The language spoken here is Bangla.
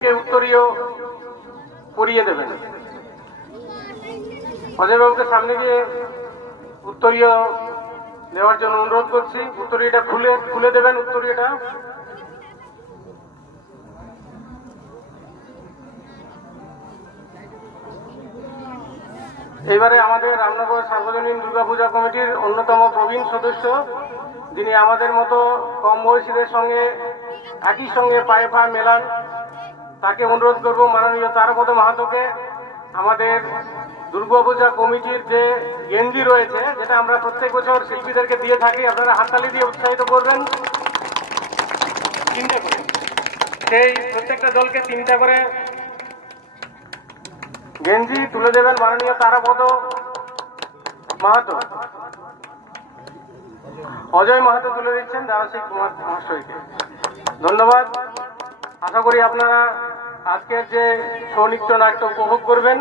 উত্তরীয় পরিয়ে দেবেন। অজয় বাবুকে সামনে গিয়ে উত্তরীয় দেওয়ার জন্য অনুরোধ করছি। উত্তরীয়টা খুলে দেবেন। উত্তরীয়টা এইবারে আমাদের রামনগর সার্বজনীন দুর্গাপূজা কমিটির অন্যতম প্রবীণ সদস্য, যিনি আমাদের মতো কম বয়সীদের সঙ্গে একই সঙ্গে পায়ে পা মেলান, তাকে অনুরোধ করব মাননীয় তারাপদ মাহাতোকে আমাদের দুর্গাপূজা কমিটির যে গেঞ্জি রয়েছে, যেটা আমরা প্রত্যেক বছর শিল্পীদেরকে দিয়ে থাকি, আপনারা হাততালি দিয়ে উৎসাহিত করবেন। 3টে করে, সেই প্রত্যেকটা দলকে 3টা করে গেঞ্জি তুলে দেবেন মাননীয় তারাপদ মাহাতো। অজয় মাহাতো তুলে দিচ্ছেন দারাশিক কুমার মহাশয়কে। ধন্যবাদ। আশা করি আপনারা আজকের যে ছৌ নৃত্য নাট্য উপভোগ করবেন।